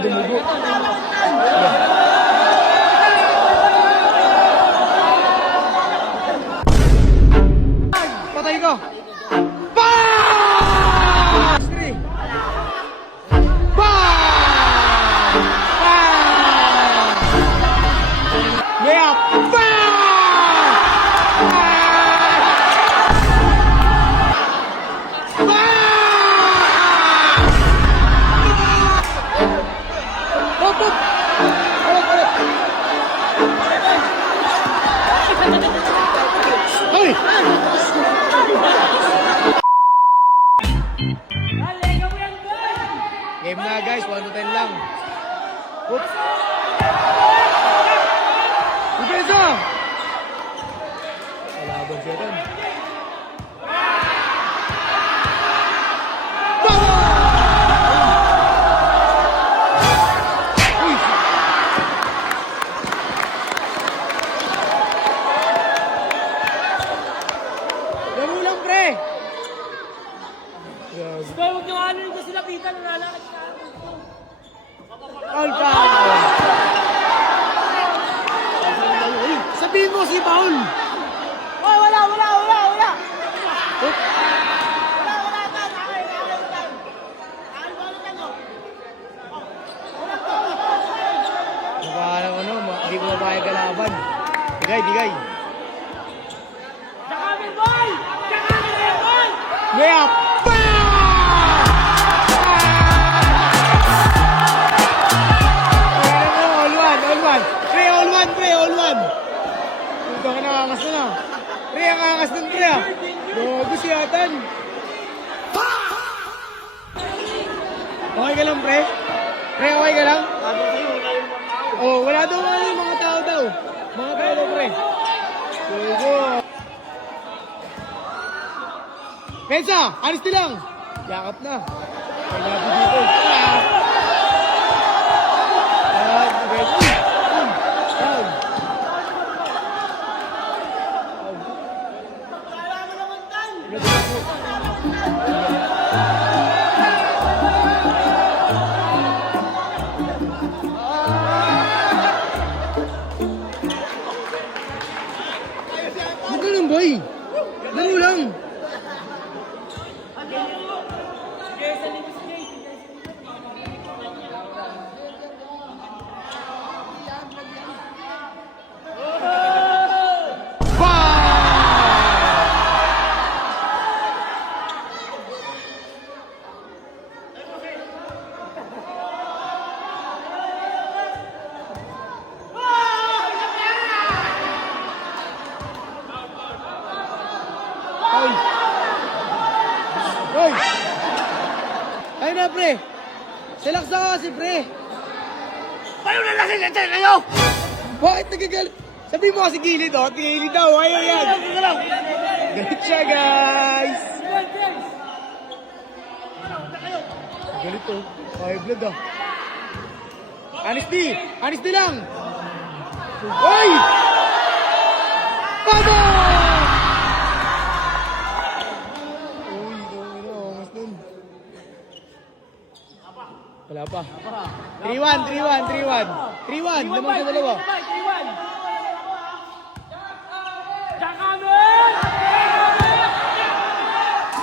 dumugo. Patay ko. Bang! 3. Bang! Bang! Yeah! Bang! Game na guys, 1 to 10 lang. Oops. Depensa! Kalaban siya doon. Lamulang pre! Huwag nyo ano yung sila pita, nalalakad ka. Paul pa! Sabihin mo si Paul! Hoy, wala! Wala ng ano, hindi ko mapayag kalaban. Digay. Jakamin, boy! Yeah! All one. Punta ka nakakas na. Pre, ang kakas nun, pre. Logo si Atan. Okay ka lang, pre? Pre, okay ka lang? Oh, wala daw yung mga tao daw. Mga tao daw, pre. Logo. Pensa, honesty lang. Yakap na. May labi dito. Boy, laro lang. Hoy! Ayun na, pre! Silaksa ka kasi, pre! Paano na lasing natin kayo? Bakit nagagalit? Sabihin mo kasi gilid, oh! Gilid daw! Ayun yan! Galit siya, guys! Galit, oh! High blood, ah! Honesty lang! Hoy! Pabo! Wala pa. 3-1. 3-1. Naman sa dalawa. 3-1. Jakamin!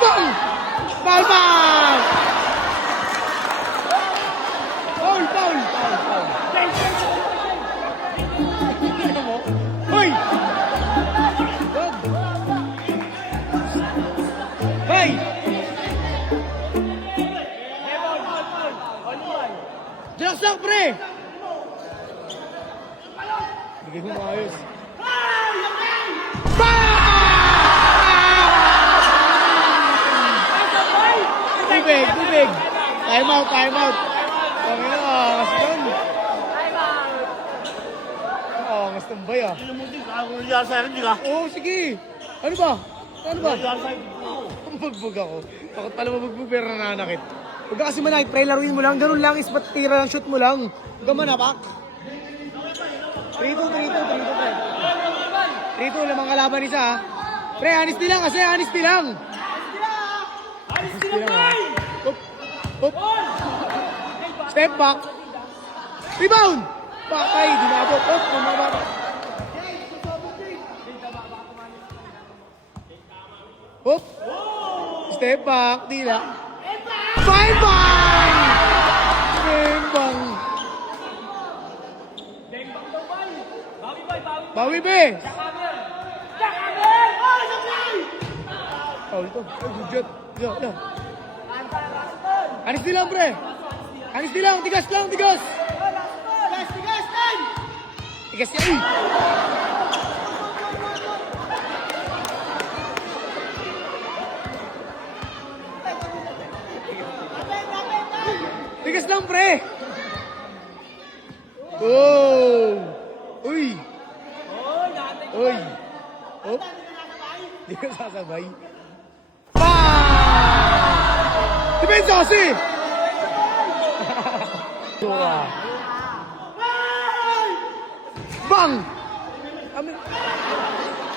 Bang! Foul! Hoy! Hoy! Jalaksak, pre! Bigay mo maayos. Tubig! Time out! Pangina, angas nun. Angas ng bay, ah. Oo, sige. Ano ba? Mabugbog ako. Bakit pala mabugbog pero nananakit? Huwag ka kasi manakit, pre. Laruin mo lang. Ganun lang. Ispat tira lang. Shoot mo lang. Huwag ka manapak. 3-2, pre. 3-2, lamang kalaban isa, ha. Pre, honesty lang kasi. Honesty lang, ha. Up. Step back. Rebound! Patay, dinabot. Oh, bumaba. Hop! Step back, di lang. Five bang! Bang! Dembang daw ba? Bawi boy, bawi. Bawi, be! Jackamer! Jackamer! Oh, sablay! Oh, ito. Oh, good shot. Yo, yo. Anta, Raston! Anis di lang, pre. Anis di lang. Tigas lang, tigas. Tigas, tigas, tan! Tigas niya, uy. Tigas lang, pre. Oh. Uy. Oh, natin. Uy. Oh. Di ka sasabay. Pa! Depensa kasi! Dua. Bang! Ano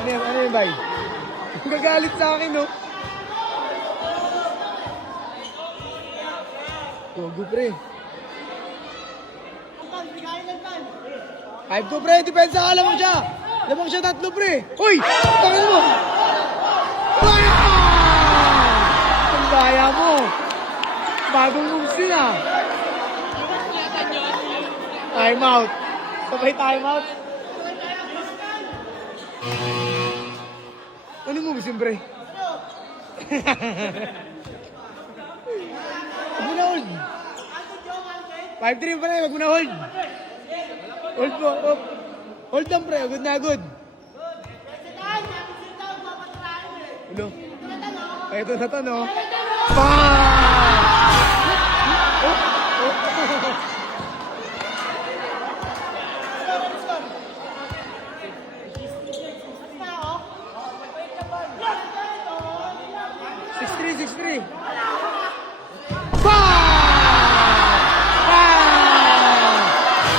yun, bay? Gagalit sa akin, no? Gogo, pre. 5-2, pre. Depensa ka, lamang siya. Lamang siya 3, pre. Uy! Tangan mo! Ang daya mo! Bagong moves yun, ah. Time out. Sabay time out. Ano moves yun, pre? Wag mo na hold. 5-3, pre. Wag mo na hold. Hold mo. Oh. Hold lang, pre. Good na good. Ulo. Ito na to, no? Oh! Oh! 6-3.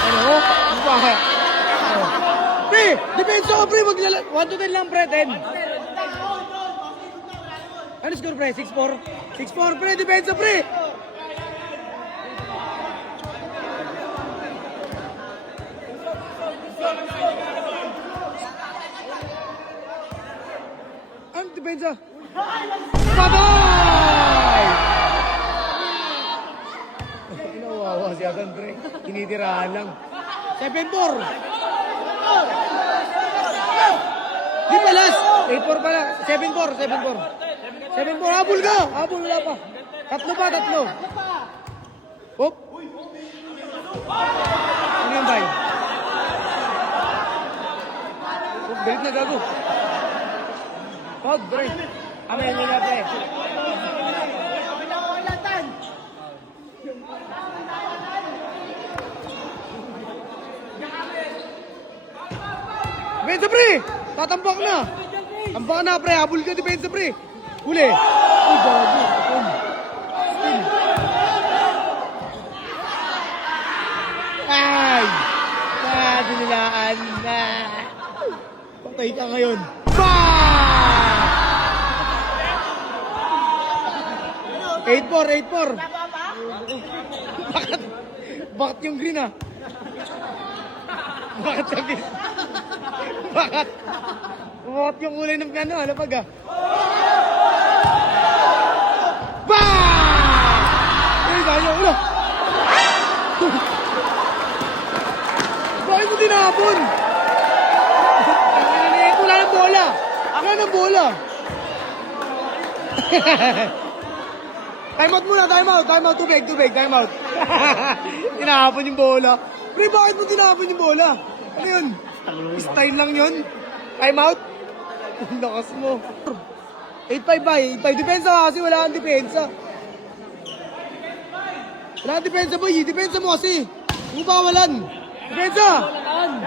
Ano? Bakit? Pre! Depensa ko, pre! 1 to 10 lang, pre. 10. Ano score, pre? 6-4? 6-4, pre! Depensa, pre! Ano depensa? Patay! Inawawa si Atan, pre. Tinitirahan lang. 7-4. Di pa last. 8-4 pala. 7-4. 7-4. Habol ka. Habol, wala pa. Tatlo. Hop. Ano yun, bay? Oh, galit na gago. Pag, pre. Amen nyo na, pre. Depensa, pre! Tatambak na! Tambak na, pre! Habol ka, depensa, pre! Huli! Uy, gago! Still! Ay! Dinilaan na! Patay ka ngayon! Bang! 8-4! Bakit yung green, ah? Bakit sabi? Bakit? Bakit yung kulay ng piano? Ano pag, ah? Bang! Ay, tayo, ulo! Bakit mo tinapon? Wala ng bola! Wala ng bola! Time out muna, time out, tubig, time out. Tinapon yung bola. Pre, bakit mo tinapon yung bola? Ano yun? Style lang yun? Time out? Ang lakas mo. 8-5 ba? 8-5. Depensa ka kasi wala kang depensa. Wala kang depensa, boy. Depensa mo kasi. Huwag mo bawalan. Depensa!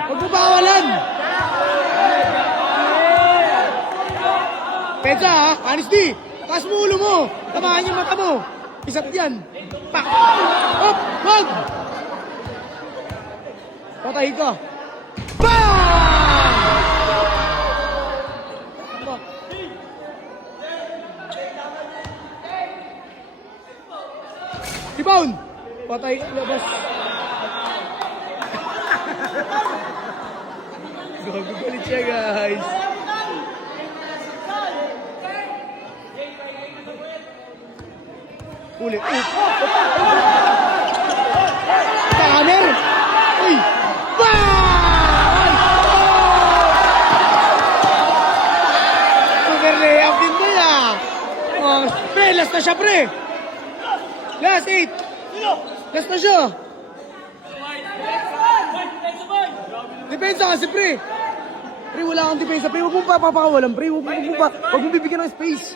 Huwag mo bawalan. Depensa, ha? Honesty. Taas mo ulo mo. Tamahan yung mata mo. Isat yan. Pak! Hop! Wag! Patay ka. Bang! Rebound! Patay ka, labas. Galit siya, guys. Uli. Tanner! Uy! Bang! Super layup din ba yan? Oh, pre, last na siya, pre. Last 8. Last na siya. Depensa kasi, pre. Pre, wala kang depensa. Pre, huwag mong papakawalan, pre. Huwag mong bibigyan ng space.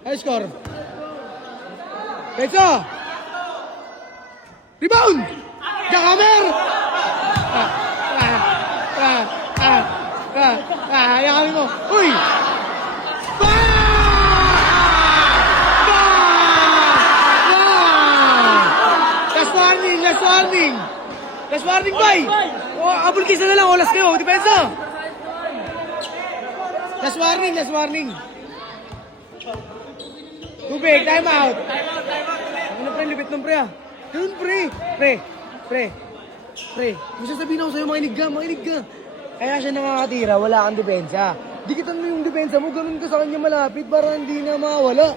High score. Depensa. Rebound! Jakamer! Ayan kami mo. Uy! Last warning, last warning. Last warning, bay. Oh, abul kisa na lang. Olas kayo. Depensa. Last warning, last warning. Tubig, time out. Ano pre, lipit ng pre ah. Ganun pre. Pre. Gusto sabihin ako sa'yo, makinig ka. Kaya siya nakakatira, wala kang depensa. Dikitan mo yung depensa mo, ganun ka sa kanya malapit para hindi na mawala.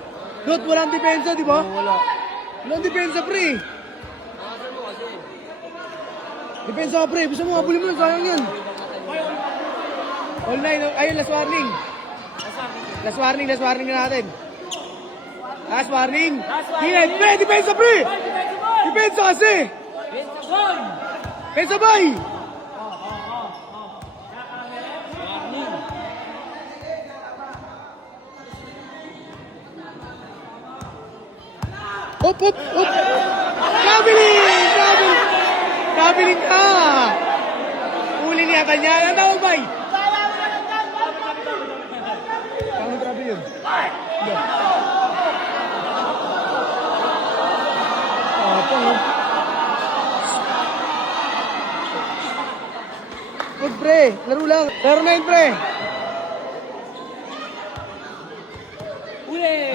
Not, walang depensa, di ba? Wala. Walang depensa, pre. Depensa ka, pre. Gusto mo, habulin mo lang, sayang yan. All night, ayun, last warning. Last warning na natin. Last warning. Pre, depensa, pre. Depensa kasi. Depensa, bay. Op. Traveling ka. Uli niya kanya. Ang tawag, bay. Tamang travel yun. Good, pre. Laro lang. Laro na yun, pre.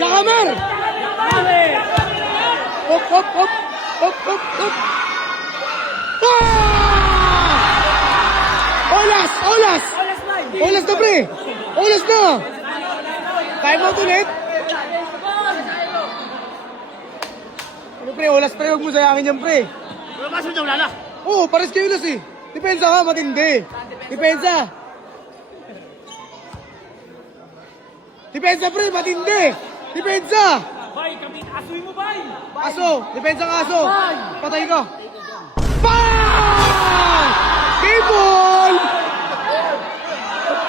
Jakamer! Op. Olas na, pre. Olas na. Time out ulit. Ano, pre? Olas, pre. Huwag mo sayangin yan, pre. Oo, pares kayo las eh. Depensa ka, matindi. Depensa, pre. Matindi. Depensa. Bay, asoy mo, bay. Aso. Depensa ka, aso. Patay ka. Bang! Game ball!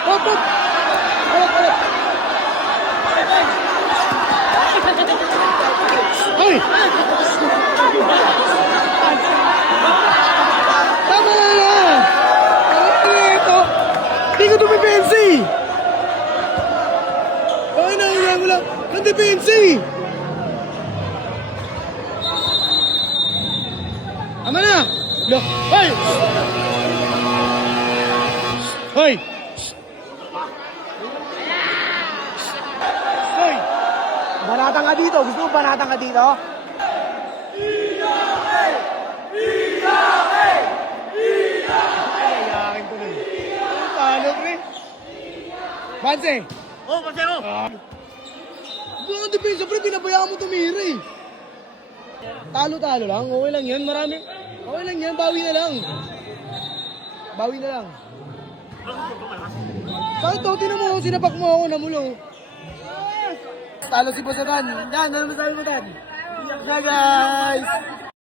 Op. Ay! Tama na! Ano ito? Hindi ko dumipensi! Bakit na mo lang? Ang depensi! Tama na! Hoy! Hoy! Hoy! Banatang ka dito. Gusto mo banatang ka dito? Ayayakin ko nun. Talo, pre. Banse! Pansero. Doon ang depensa, pre. Pinabayaan mo tumira eh. Talo-talo lang. Okay lang yan. Okay lang yan. Bawi na lang. Kahit daw, tinan mo. Sinapak mo ako. Namulo. Talo si Boss Atan. Dan, ano masabi mo, Dan? Iyak siya, guys.